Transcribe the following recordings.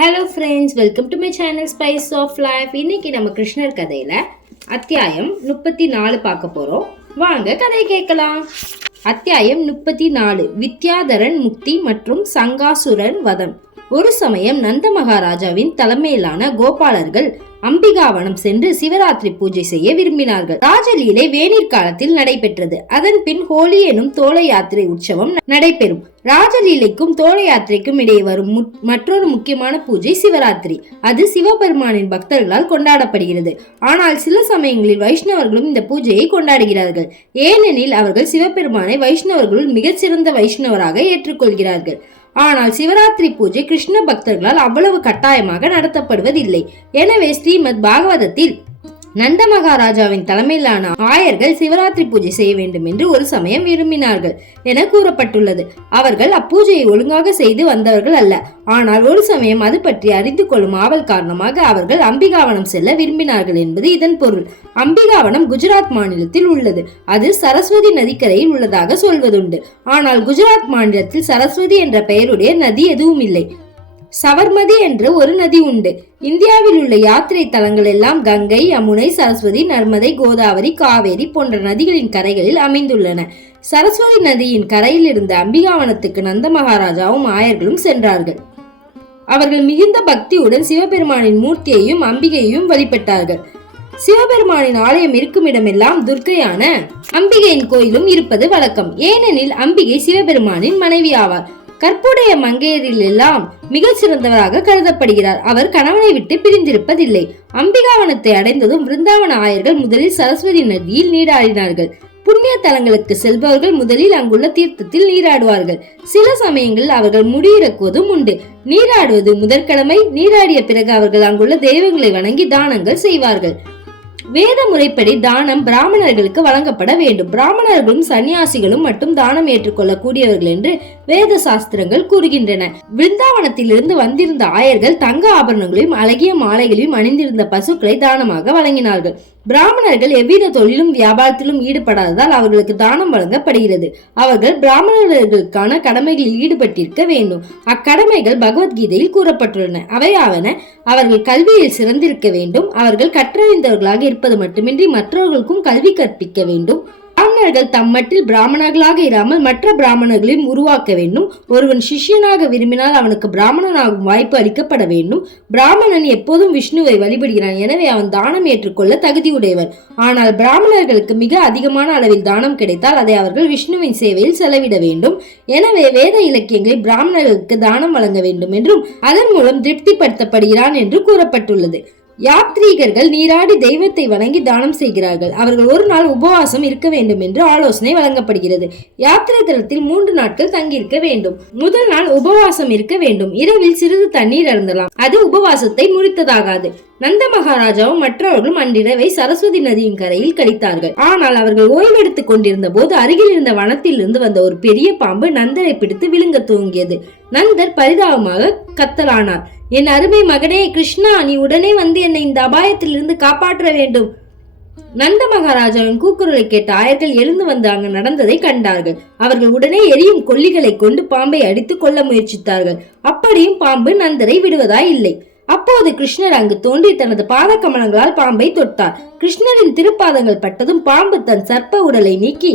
Hello friends welcome to my channel spice of life இன்னைக்கு நம்ம கிருஷ்ணர் கதையில அத்தியாயம் முப்பத்தி நாலு பார்க்க போறோம். வாங்க கதை கேட்கலாம். அத்தியாயம் முப்பத்தி நாலு வித்யாதரன் முக்தி மற்றும் சங்காசுரன் வதம். ஒரு சமயம் நந்த மகாராஜாவின் தலைமையிலான கோபாலர்கள் அம்பிகாவனம் சென்று சிவராத்திரி பூஜை செய்ய விரும்பினார்கள். ராஜலீலை வேநீர் காலத்தில் நடைபெற்றது. அதன் பின் ஹோலி எனும் தோலை யாத்திரை உற்சவம் நடைபெறும். ராஜலீலைக்கும் தோலை யாத்திரைக்கும் இடையே வரும் மு- மற்றொரு முக்கியமான பூஜை சிவராத்திரி. அது சிவபெருமானின் பக்தர்களால் கொண்டாடப்படுகிறது. ஆனால் சில சமயங்களில் வைஷ்ணவர்களும் இந்த பூஜையை கொண்டாடுகிறார்கள். ஏனெனில் அவர்கள் சிவபெருமானை வைஷ்ணவர்களுள் மிகச்சிறந்த வைஷ்ணவராக ஏற்றுக்கொள்கிறார்கள். ஆனால் சிவராத்திரி பூஜை கிருஷ்ண பக்தர்களால் அவ்வளவு கட்டாயமாக நடத்தப்படுவதில்லை. எனவே ஸ்ரீமத் பாகவதத்தில் நந்த மகாராஜாவின் தலைமையிலான ஆயர்கள் சிவராத்திரி பூஜை செய்ய வேண்டும் என்று ஒரு சமயம் விரும்பினார்கள் என கூறப்பட்டுள்ளது. அவர்கள் அப்பூஜையை ஒழுங்காக செய்து வந்தவர்கள் அல்ல. ஆனால் ஒரு சமயம் அது பற்றி அறிந்து கொள்ளும் ஆவல் காரணமாக அவர்கள் அம்பிகாவனம் செல்ல விரும்பினார்கள் என்பது இதன் பொருள். அம்பிகாவனம் குஜராத் மாநிலத்தில் உள்ளது. அது சரஸ்வதி நதிக்கரையில் உள்ளதாக சொல்வதுண்டு. ஆனால் குஜராத் மாநிலத்தில் சரஸ்வதி என்ற பெயருடைய நதி எதுவும் இல்லை. சவர்மதி என்ற ஒரு நதி உண்டு. இந்தியாவில் உள்ள யாத்திரை தலங்கள் எல்லாம் கங்கை யமுனை சரஸ்வதி நர்மதை கோதாவரி காவேரி போன்ற நதிகளின் கரைகளில் அமைந்துள்ளன. சரஸ்வதி நதியின் கரையில் இருந்த அம்பிகாவனத்துக்கு நந்த மகாராஜாவும் ஆயர்களும் சென்றார்கள். அவர்கள் மிகுந்த பக்தியுடன் சிவபெருமானின் மூர்த்தியையும் அம்பிகையையும் வழிபட்டார்கள். சிவபெருமானின் ஆலயம் இருக்குமிடமெல்லாம் துர்க்கையான அம்பிகையின் கோயிலும் இருப்பது வழக்கம். ஏனெனில் அம்பிகை சிவபெருமானின் மனைவி ஆவார் கற்புடைய மங்கையரிலெல்லாம் மிகச் சிறந்தவராக கருதப்படுகிறார். அவர் கணவனை விட்டு பிரிந்திருப்பதில்லை. அம்பிகாவனத்தை அடைந்ததும் விருந்தாவன ஆயர்கள் முதலில் சரஸ்வதி நதியில் நீராடினார்கள். புண்ணிய தலங்களுக்கு செல்பவர்கள் முதலில் அங்குள்ள தீர்த்தத்தில் நீராடுவார்கள். சில சமயங்களில் அவர்கள் முடியிறக்குவதும் உண்டு. நீராடுவது முதற்கிழமை நீராடிய பிறகு அவர்கள் அங்குள்ள தெய்வங்களை வணங்கி தானங்கள் செய்வார்கள். வேத முறைப்படி தானம் பிராமணர்களுக்கு வழங்கப்பட வேண்டும். பிராமணர்களும் சன்னியாசிகளும் மட்டும் தானம் ஏற்றுக்கொள்ளக்கூடியவர்கள் என்று வேத சாஸ்திரங்கள் கூறுகின்றன. பிருந்தாவனத்திலிருந்து வந்திருந்த ஆயர்கள் தங்க ஆபரணங்களையும் அழகிய மாலைகளையும் அணிந்திருந்த பசுக்களை தானமாக வழங்கினார்கள். பிராமணர்கள் எவ்வித தொழிலும் வியாபாரத்திலும் ஈடுபடாததால் அவர்களுக்கு தானம் வழங்கப்படுகிறது. அவர்கள் பிராமணர்களுக்கான கடமைகளில் ஈடுபட்டிருக்க வேண்டும். அக்கடமைகள் பகவத்கீதையில் கூறப்பட்டுள்ளன. அவையாவன அவர்கள் கல்வியில் சிறந்திருக்க வேண்டும். அவர்கள் கற்றறிந்தவர்களாக இருப்பது மட்டுமின்றி மற்றவர்களுக்கும் கல்வி கற்பிக்க வேண்டும். பிராமணர்கள் தம்மட்டில் பிராமணர்களாக இராமல் மற்ற பிராமணர்களையும் உருவாக்க வேண்டும். ஒருவன் சிஷ்யனாக விரும்பினால் அவனுக்கு பிராமணனாகும் வாய்ப்பு அளிக்கப்பட வேண்டும். பிராமணன் எப்போதும் விஷ்ணுவை வழிபடுகிறான். எனவே அவன் தானம் ஏற்றுக்கொள்ள தகுதியுடையவர் ஆனால் பிராமணர்களுக்கு மிக அதிகமான அளவில் தானம் கிடைத்தால் அதை அவர்கள் விஷ்ணுவின் சேவையில் செலவிட வேண்டும். எனவே வேத இலக்கியங்களை பிராமணர்களுக்கு தானம் வழங்க வேண்டும் என்றும் அதன் மூலம் திருப்திப்படுத்தப்படுகிறான் என்று கூறப்பட்டுள்ளது. யாத்ரீகர்கள் நீராடி தெய்வத்தை வணங்கி தானம் செய்கிறார்கள். அவர்கள் ஒரு நாள் உபவாசம் இருக்க வேண்டும் என்று ஆலோசனை வழங்கப்படுகிறது. யாத்திரை தலத்தில் மூன்று நாட்கள் தங்கியிருக்க வேண்டும். முதல் நாள் உபவாசம் இருக்க வேண்டும். இரவில் சிறிது தண்ணீர் அருந்தலாம். அது உபவாசத்தை முறித்ததாகாது நந்த மகாராஜாவும் மற்றவர்களும் அன்றிரவை சரஸ்வதி நதியின் கரையில் கழித்தார்கள். ஆனால் அவர்கள் ஓய்வெடுத்துக் கொண்டிருந்த போது அருகில் இருந்த வனத்தில் இருந்து வந்த ஒரு பெரிய பாம்பு நந்தரை பிடித்து விழுங்க துவங்கியது. நந்தர் பரிதாபமாக கத்தலானார். என் அருமை மகனே கிருஷ்ணா நீ உடனே வந்து என்னை இந்த அபாயத்திலிருந்து காப்பாற்ற வேண்டும். நந்த மகாராஜாவின் கூக்குரலை கேட்ட ஆயர்கள் எழுந்து வந்து அங்கு நடந்ததை கண்டார்கள். அவர்கள் உடனே எரியும் கொல்லிகளை கொண்டு பாம்பை அடித்து கொல்ல முயற்சித்தார்கள். அப்படியும் பாம்பு நந்தரை விடுவதாய் இல்லை. அப்போது கிருஷ்ணர் அங்கு தோன்றி தனது பாத கமலங்களால் பாம்பை தொட்டார். கிருஷ்ணரின் திருப்பாதங்கள் பட்டதும் பாம்பு தன் சர்ப்ப உடலை நீக்கி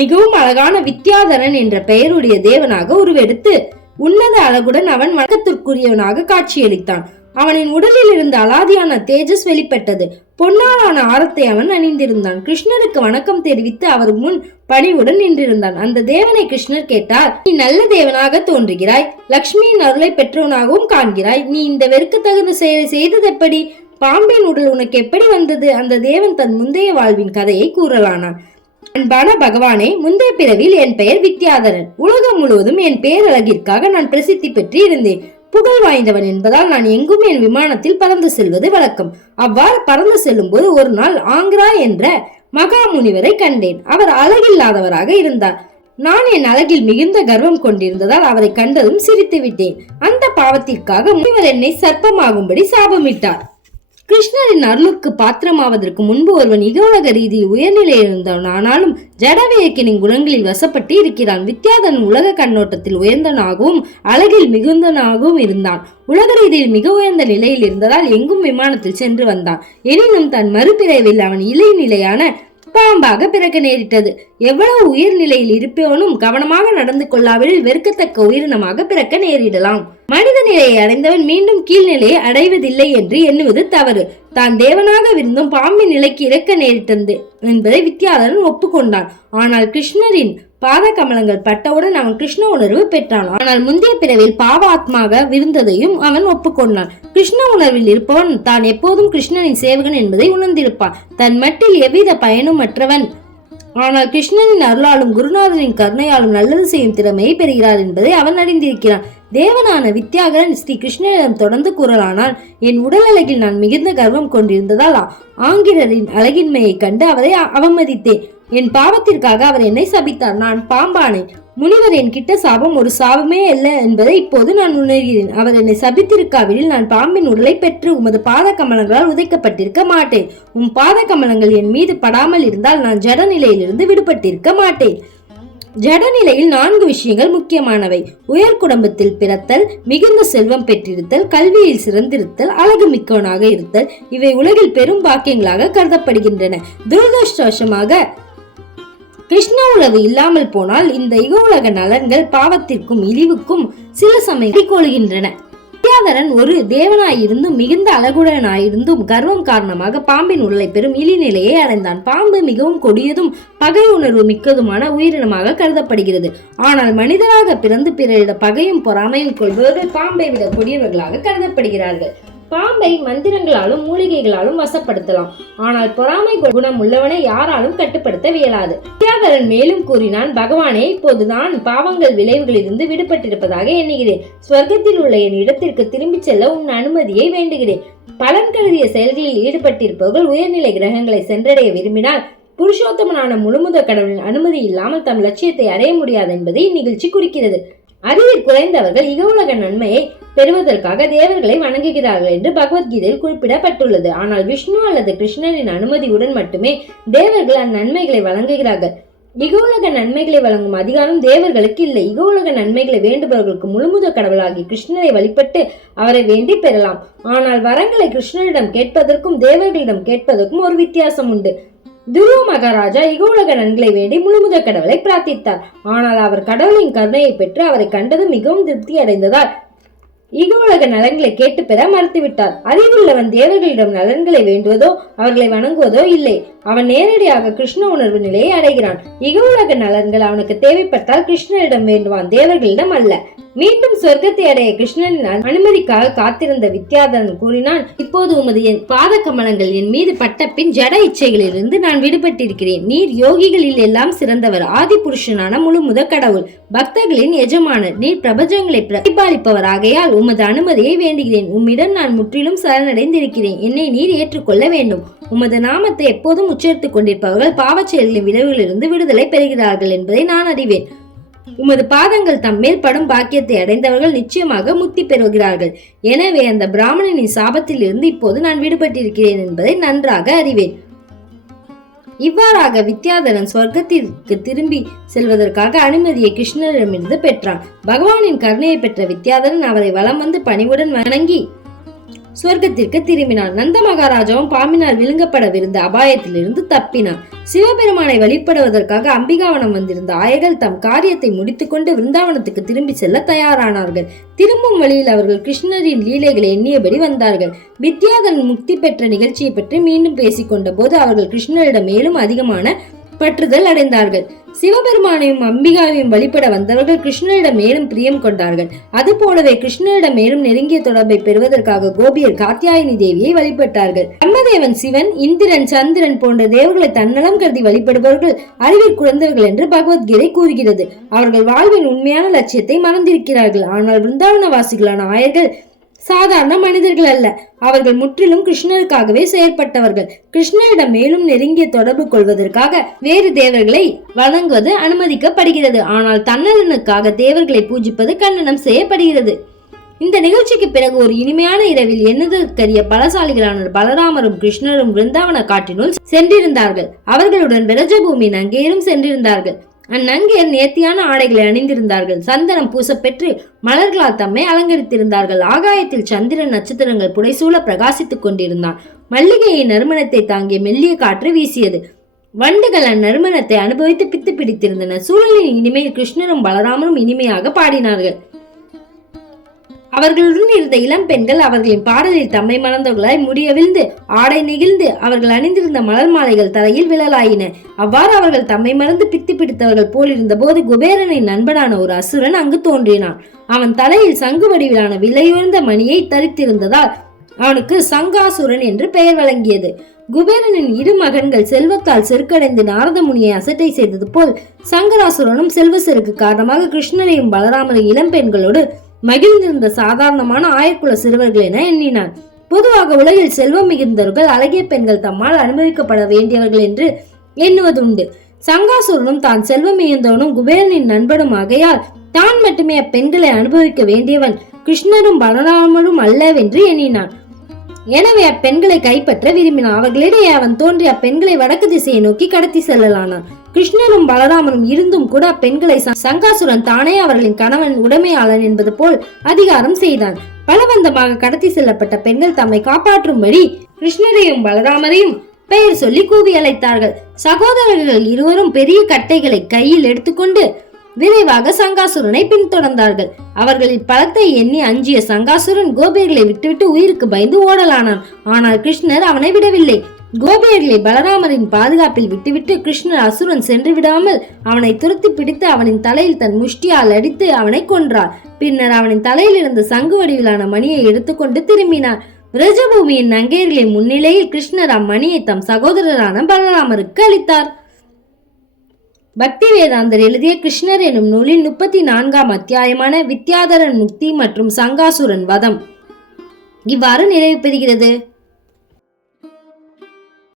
மிகவும் அழகான வித்யாதரன் என்ற பெயருடைய தேவனாக உருவெடுத்து உன்னத அழகுடன் அவன் வணக்கத்திற்குரியவனாக காட்சியளித்தான். அவனின் உடலில் இருந்த அலாதியான தேஜஸ் வெளிப்பட்டது. பொன்னாலான ஆரத்தை அவன் அணிந்திருந்தான். கிருஷ்ணருக்கு வணக்கம் தெரிவித்து அவர் முன் பணிவுடன் நின்றிருந்தான். அந்த தேவனை கிருஷ்ணர் கேட்டார் நீ நல்ல தேவனாக தோன்றுகிறாய். லக்ஷ்மியின் அருளை பெற்றவனாகவும் காண்கிறாய். நீ இந்த வெறுக்க தகுந்த செயலை செய்தது எப்படி? பாம்பின் உடல் உனக்கு எப்படி வந்தது? அந்த தேவன் தன் முந்தைய வாழ்வின் கதையை கூறலானான். அன்பான பகவானே முந்தைய பிறவில் என் பெயர் வித்யாதரன். உலகம் முழுவதும் என் பேரழகிற்காக நான் பிரசித்தி பெற்று இருந்தேன். புகழ் வாய்ந்தவன் என்பதால் நான் எங்கும் என் விமானத்தில் பறந்து செல்வது வழக்கம். அவ்வாறு பறந்து செல்லும் போது ஒரு நாள் ஆங்கிரா என்ற மகா முனிவரை கண்டேன். அவர் அழகில்லாதவராக இருந்தார். நான் என் அழகில் மிகுந்த கர்வம் கொண்டிருந்ததால் அவரை கண்டதும் சிரித்து விட்டேன் அந்த பாவத்திற்காக முனிவர் என்னை சர்ப்பமாகும்படி சாபமிட்டார். கிருஷ்ணரின் அருளுக்கு பாத்திரமாவதற்கு முன்பு ஒருவன் இகோலக ரீதியில் உயர்நிலையில் இருந்தவன் ஆனாலும் ஜடவியக்கினின் குணங்களில் வசப்பட்டு இருக்கிறான். வித்யாதன் உலக கண்ணோட்டத்தில் உயர்ந்தனாகவும் அழகில் மிகுந்தனாகவும் இருந்தான். உலக ரீதியில் மிக உயர்ந்த நிலையில் இருந்ததால் எங்கும் விமானத்தில் சென்று வந்தான். எனினும் தன் மறுபிறவில் அவன் இலைநிலையான பாம்பாக பிறக்க நேரிட்டது. எவ்வளவு உயிர்நிலையில் இருப்பவனும் கவனமாக நடந்து கொள்ளாவிடில் வெறுக்கத்தக்க உயிரினமாக பிறக்க நேரிடலாம். மனித நிலையை அடைந்தவன் மீண்டும் கீழ்நிலையை அடைவதில்லை என்று எண்ணுவது தவறு. தான் தேவனாக விருந்தும் பாம்பின் நிலைக்கு இறக்க நேரிட்டது என்பதை வித்யாதரன் ஒப்புக்கொண்டான். ஆனால் கிருஷ்ணரின் பாத கமலங்கள் பட்டவுடன் அவன் கிருஷ்ண உணர்வு பெற்றான். ஆனால் முந்தைய பிறவில் பாவாத்மாக விருந்ததையும் அவன் ஒப்புக்கொண்டான். கிருஷ்ண உணர்வில் இருப்பவன் தான் எப்போதும் கிருஷ்ணனின் சேவகன் என்பதை உணர்ந்திருப்பான். தன் மட்டில் எவ்வித பயனும் அற்றவன் ஆனால் கிருஷ்ணனின் அருளாலும் குருநாதரின் கருணையாலும் நல்லது செய்யும் திறமையை பெறுகிறார் என்பதை அவன் அறிந்திருக்கிறான். தேவனான வித்யாகரன் ஸ்ரீ கிருஷ்ணனிடம் தொடர்ந்து கூறலானால் என் உடல் அழகில் நான் மிகுந்த கர்வம் கொண்டிருந்ததால்? ஆங்கிலரின் அழகின்மையை கண்டு அவரை அவமதித்தேன். என் பாவத்திற்காக அவர் என்னை சபித்தார். நான் பாம்பானேன் முனிவர் என்கிட்ட சாபம் ஒரு சாபமே அல்ல என்பதை இப்போது நான் உணர்கிறேன். அவர் என்னை சபித்திருக்காவிடில் நான் பாம்பின் உடலை பெற்று உமது பாத கமலங்களால் உதைக்கப்பட்டிருக்க மாட்டேன். உம் பாத கமலங்கள் என் மீது படாமல் இருந்தால் நான் ஜட நிலையிலிருந்து விடுபட்டிருக்க மாட்டேன். ஜடநிலையில் நான்கு விஷயங்கள் முக்கியமானவை. உயர் குடும்பத்தில் பிறத்தல் மிகுந்த செல்வம் பெற்றிருத்தல் கல்வியில் சிறந்திருத்தல் அழகு மிக்கவனாக இருத்தல் இவை உலகில் பெரும் பாக்கியங்களாக கருதப்படுகின்றன. துரதிருஷ்டவசமாக கிருஷ்ண உளவு இல்லாமல் போனால் இந்த இக உலக நலன்கள் பாவத்திற்கும் இழிவுக்கும் சில சமயம் கொள்கின்றன வித்யாதரன் ஒரு தேவனாயிருந்தும் மிகுந்த அழகுடனாயிருந்தும் கர்வம் காரணமாக பாம்பின் உள்ளே பெறும் இழிநிலையை அடைந்தான். பாம்பு மிகவும் கொடியதும் பகை உணர்வு மிக்கதுமான உயிரினமாக கருதப்படுகிறது. ஆனால் மனிதராக பிறந்து பிறரிட பகையும் பொறாமையும் கொள்பவர்கள் பாம்பை விட கொடியவர்களாக கருதப்படுகிறார்கள். பாம்பை மந்திரங்களாலும் மூலிகைகளாலும் வசப்படுத்தலாம். ஆனால் பொறாமை குணம் உள்ளவனை யாராலும் கட்டுப்படுத்த இயலாது வித்யாதரன் மேலும் கூறினான் பகவானே இப்போது நான் பாவங்கள் விளைவுகளிலிருந்து விடுபட்டிருப்பதாக எண்ணுகிறேன். ஸ்வர்க்கத்தில் உள்ள என் இடத்திற்கு திரும்பிச் செல்ல உன் அனுமதியை வேண்டுகிறேன். பலன் கருதிய செயல்களில் ஈடுபட்டிருப்பவர்கள் உயர்நிலை கிரகங்களை சென்றடைய விரும்பினால் புருஷோத்தமனான முழுமுத கடவுளின் அனுமதி இல்லாமல் தம் லட்சியத்தை அடைய முடியாது என்பதை இந்நிகழ்ச்சி குறிக்கிறது. அறிவில் குறைந்தவர்கள் இகவுலக நன்மையை பெறுவதற்காக தேவர்களை வணங்குகிறார்கள் என்று பகவத்கீதையில் குறிப்பிடப்பட்டுள்ளது. ஆனால் விஷ்ணு அல்லது கிருஷ்ணரின் அனுமதியுடன் மட்டுமே தேவர்கள் அந்நன்மைகளை வழங்குகிறார்கள். இகவுலக நன்மைகளை வழங்கும் அதிகாரம் தேவர்களுக்கு இல்லை. இகவுலக நன்மைகளை வேண்டுபவர்களுக்கு முழுமுத கடவுளாகி கிருஷ்ணரை வழிபட்டு அவரை வேண்டி பெறலாம். ஆனால் வரங்களை கிருஷ்ணரிடம் கேட்பதற்கும் தேவர்களிடம் கேட்பதற்கும் ஒரு வித்தியாசம் உண்டு. துருவ மகாராஜா இகோலக நன்களை வேண்டி முழுமுத கடவுளை பிரார்த்தித்தார். ஆனால் அவர் கடவுளின் கருணையை பெற்று அவரை கண்டதும் மிகவும் திருப்தி அடைந்ததால் இகோலக நலன்களை கேட்டு பெற மறுத்துவிட்டார். அறிவுள்ளவன் தேவர்களிடம் நலன்களை வேண்டுவதோ அவர்களை வணங்குவதோ இல்லை. அவன் நேரடியாக கிருஷ்ண உணர்வு நிலையை அடைகிறான். இகோலக நலன்கள் அவனுக்கு தேவைப்பட்டால் கிருஷ்ணரிடம் வேண்டுவான் தேவர்களிடம் அல்ல. மீண்டும் சொர்க்கத்தை அடைய கிருஷ்ணனின் அனுமதிக்காக காத்திருந்த வித்யாதரன் கூறினான் இப்போது உமது என் பாத கமலங்கள் என் மீது பட்ட பின் ஜட இச்சைகளிலிருந்து நான் விடுபட்டிருக்கிறேன். நீர் யோகிகளில் எல்லாம் சிறந்தவர் ஆதி புருஷனான முழுமுத கடவுள் பக்தர்களின் எஜமானர். நீர் பிரபஞ்சங்களை பிரதிபாலிப்பவர். ஆகையால் உமது அனுமதியை வேண்டுகிறேன். உம்மிடம் நான் முற்றிலும் சரணடைந்திருக்கிறேன். என்னை நீர் ஏற்றுக்கொள்ள வேண்டும். உமது நாமத்தை எப்போதும் உச்சரித்துக் கொண்டிருப்பவர்கள் பாவச் செயல்களின் விளைவுகளிலிருந்து விடுதலை பெறுகிறார்கள் என்பதை நான் அறிவேன். உமது பாதங்கள் தம்மேல் படும் பாக்கியத்தை அடைந்தவர்கள் நிச்சயமாக முக்தி பெறுகிறார்கள். எனவே அந்த பிராமணனின் சாபத்தில் இருந்து இப்போது நான் விடுபட்டிருக்கிறேன் என்பதை நன்றாக அறிவேன். இவ்வாறாக வித்யாதரன் சொர்க்கத்திற்கு திரும்பி செல்வதற்காக அனுமதியை கிருஷ்ணரிடமிருந்து பெற்றான். பகவானின் கருணையை பெற்ற வித்யாதரன் அவரை வலம் வந்து பணிவுடன் வணங்கி சுவர்க்கத்திற்கு திரும்பினான். நந்த மகாராஜாவும் பாம்பினால் விழுங்கப்படவிருந்த அபாயத்திலிருந்து தப்பினான். சிவபெருமானை வழிபடுவதற்காக அம்பிகாவனம் வந்திருந்த ஆயர்கள் தம் காரியத்தை முடித்துக்கொண்டு விருந்தாவனத்துக்கு திரும்பி செல்ல தயாரானார்கள். திரும்பும் வழியில் அவர்கள் கிருஷ்ணரின் லீலைகளை எண்ணியபடி வந்தார்கள். வித்யாதன் முக்தி பெற்ற நிகழ்ச்சியை பற்றி மீண்டும் பேசிக்கொண்ட போது அவர்கள் கிருஷ்ணரிடம் மேலும் அதிகமான பற்றுதல் அடைந்தார்கள். சிவபெருமானையும் அம்பிகாவையும் வழிபட வந்தவர்கள் கிருஷ்ணரிடம் மேலும் பிரியம் கொண்டார்கள். அது போலவே கிருஷ்ணரிடம் மேலும் நெருங்கிய தொடர்பை பெறுவதற்காக கோபியர் காத்தியாயினி தேவியை வழிபட்டார்கள். பிரம்மதேவன் சிவன் இந்திரன் சந்திரன் போன்ற தேவர்களை தன்னலம் கருதி வழிபடுபவர்கள் அறிவில் குழந்தவர்கள் என்று பகவத்கீதை கூறுகிறது. அவர்கள் வாழ்வின் உண்மையான லட்சியத்தை மறந்திருக்கிறார்கள். ஆனால் பிருந்தாவனவாசிகளான ஆயர்கள் சாதாரண மனிதர்கள் அல்ல. அவர்கள் முற்றிலும் கிருஷ்ணருக்காகவே செயற்பட்டவர்கள். கிருஷ்ணரிடம் மேலும் நெருங்கிய தொடர்பு கொள்வதற்காக வேறு தேவர்களை வணங்குவது அனுமதிக்கப்படுகிறது. ஆனால் தன்னலனுக்காக தேவர்களை பூஜிப்பது கண்டனம் செய்யப்படுகிறது. இந்த நிகழ்ச்சிக்கு பிறகு ஒரு இனிமையான இரவில் எண்ணுதற்கரிய பலசாலிகளான பலராமரும் கிருஷ்ணரும் பிருந்தாவன காட்டினுள் சென்றிருந்தார்கள். அவர்களுடன் விரஜபூமி நங்கேரும் சென்றிருந்தார்கள். அந்நங்கையர் நேர்த்தியான ஆடைகளை அணிந்திருந்தார்கள். சந்தனம் பூசப்பெற்று மலர்களால் தம்மை அலங்கரித்திருந்தார்கள். ஆகாயத்தில் சந்திரன் நட்சத்திரங்கள் புடைசூழ பிரகாசித்துக் கொண்டிருந்தான். மல்லிகையின் நறுமணத்தை தாங்கிய மெல்லிய காற்று வீசியது. வண்டுகள் அந்நறுமணத்தை அனுபவித்து பித்து பிடித்திருந்தன. சூழலின் இனிமையில் கிருஷ்ணரும் பலராமரும் இனிமையாக பாடினார்கள். அவர்களுடன் இருந்த இளம் பெண்கள் அவர்களின் பாடலில் தம்மை மணந்தவர்களாய் முடியவிழ்ந்து ஆடை நெகிழ்ந்து அவர்கள் அணிந்திருந்த மலர் மாலைகள் தரையில் விழலாயின. அவ்வாறு அவர்கள் தம்மை மறந்து பித்து பிடித்தவர்கள் போலிருந்த போது குபேரனின் நண்பனான ஒரு அசுரன் அங்கு தோன்றினான். அவன் தலையில் சங்கு வடிவிலான விலையுயர்ந்த மணியை தரித்திருந்ததால் அவனுக்கு சங்காசுரன் என்று பெயர் வழங்கியது. குபேரனின் இரு மகன்கள் செல்வத்தால் செருக்கடைந்து நாரத முனியை அசட்டை செய்தது போல் சங்கராசுரனும் செல்வ செருக்கு காரணமாக கிருஷ்ணரையும் பலராமரையும் இளம்பெண்களோடு மகிழ்ந்திருந்த சாதாரணமான ஆயக்குல சிறுவர்கள் என எண்ணினான். பொதுவாக உலகில் செல்வம் மிகுந்தவர்கள் அழகிய பெண்கள் தம்மால் அனுபவிக்கப்பட வேண்டியவர்கள் என்று எண்ணுவதுண்டு. சங்காசூரனும் தான் செல்வம் மிகுந்தவனும் குபேரனின் நண்பனும் ஆகையால் தான் மட்டுமே அப்பெண்களை அனுபவிக்க வேண்டியவன். கிருஷ்ணரும் பலராமரும் அல்லவென்று எண்ணினான். எனவே அப்பெண்களை கைப்பற்ற விரும்பினான். அவர்களிடையே அவன் தோன்றி அப்பெண்களை வடக்கு திசையை நோக்கி கடத்தி செல்லலானான். கிருஷ்ணரும் பலராமனும் இருந்தும் கூட அப்பெண்களை ச- சங்காசுரன் தானே அவர்களின் கணவன் உடைமையாளன் என்பது போல் அதிகாரம் செய்தான். பலவந்தமாக கடத்தி செல்லப்பட்ட பெண்கள் தம்மை காப்பாற்றும்படி கிருஷ்ணரையும் பலராமரையும் பெயர் சொல்லி கூவி அழைத்தார்கள். சகோதரர்கள் இருவரும் பெரிய கட்டைகளை கையில் எடுத்துக்கொண்டு விரைவாக சங்காசுரனை பின்தொடர்ந்தார்கள். அவர்களின் பலத்தை எண்ணி அஞ்சிய சங்காசுரன் கோபியர்களை விட்டுவிட்டு உயிருக்கு பயந்து ஓடலானான். ஆனால் கிருஷ்ணர் அவனை விடவில்லை. கோபியர்களை பலராமரின் பாதுகாப்பில் விட்டுவிட்டு கிருஷ்ணர் அசுரன் சென்று விடாமல் அவனை துரத்தி பிடித்து அவனின் தலையில் தன் முஷ்டியால் அடித்து அவனை கொன்றார். பின்னர் அவனின் தலையில் இருந்த சங்கு வடிவிலான மணியை எடுத்துக்கொண்டு திரும்பினார். விரஜபூமியின் நங்கையர்களின் முன்னிலையில் கிருஷ்ணர் அம்மணியை தம் சகோதரரான பலராமருக்கு அளித்தார். பக்தி வேதாந்தர் எழுதிய கிருஷ்ணர் எனும் நூலின் முப்பத்தி நான்காம் அத்தியாயமான வித்யாதரன் முக்தி மற்றும் சங்காசுரன் வதம். இவ்வாறு நிறைவு பெறுகிறது.